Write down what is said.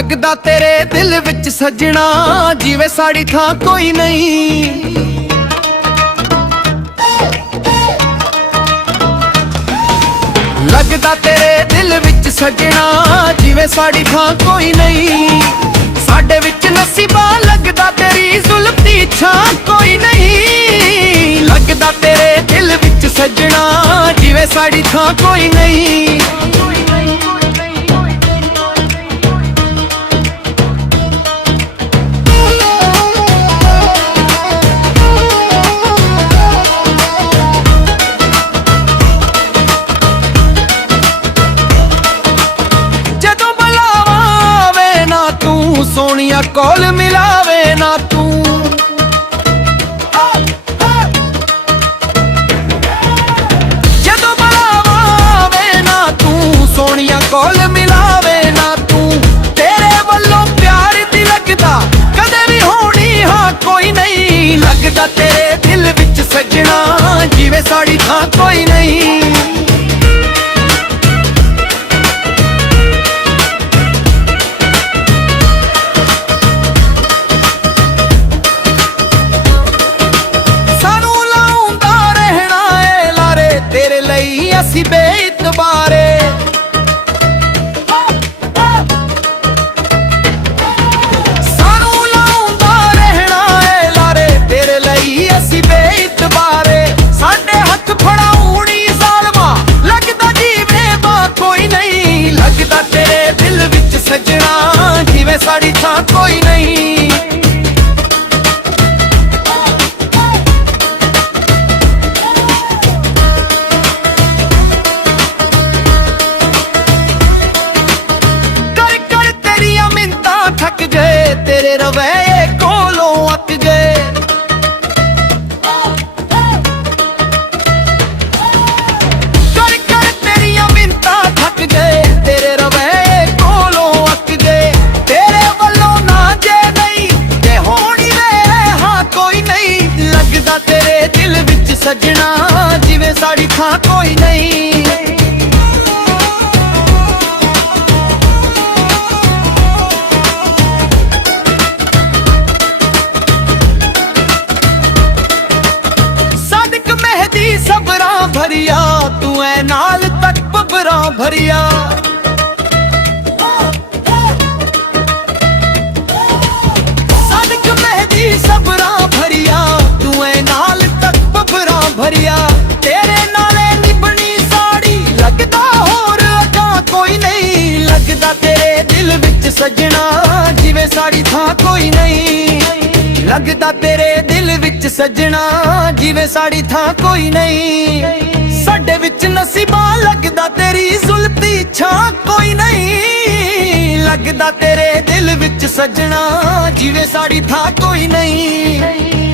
लगदा तेरे दिल विच सजना जिवे साड़ी थां कोई नहीं। लगदा तेरे दिल विच सजना जिवे साड़ी थां कोई नहीं। साडे विच नसीबा लगदा तेरी जुल्फ दी छां कोई नहीं। लगदा तेरे दिल विच सजना जिवे साड़ी थां कोई नहीं। सोनिया कोल मिलावे ना तू, जदों बुलावे ना तू सोनिया कोल मिलावे ना तू। तेरे वल्लों प्यार दी लगदा कदे भी होनी हाँ कोई नहीं। लगदा तेरे दिल विच सजना जिवे साड़ी थां कोई नहीं। असी बेइतबारे सानू लाउंदा रहना है लारे तेरे लई असी बेइतबारे। साडे हथ फड़ाउणी जालमा लगदा जीवे बा कोई नहीं। लगदा तेरे दिल विच सजना जिवे साड़ी थां कोई नहीं। थक गए तेरे रवैये कोलों अक गए। कर कर तेरिया मिन्नतां थक गए तेरे रवैये कोलों अक गए। तेरे वल्लों ना जे नहीं जे होनी वे हाँ कोई नहीं। लगदा तेरे दिल विच सजना जिवे साड़ी थां कोई नहीं। सबरां भरिया तू ऐ नाल तक बबरां भरिया। सदक मेहदी सबरां भरिया तू ऐ नाल तक बबरां भरिया। तेरे नाले निभनी साड़ी लगदा होर अगां कोई नहीं। लगदा तेरे दिल विच सजना जिवे साड़ी थां कोई नहीं। लगदा तेरे दिल विच सजना जिवे साड़ी थां कोई नहीं। साडे विच नसीबा लगदा तेरी जुल्फ दी छां कोई नहीं। लगदा तेरे दिल विच सजना जिवे साड़ी थां कोई नहीं।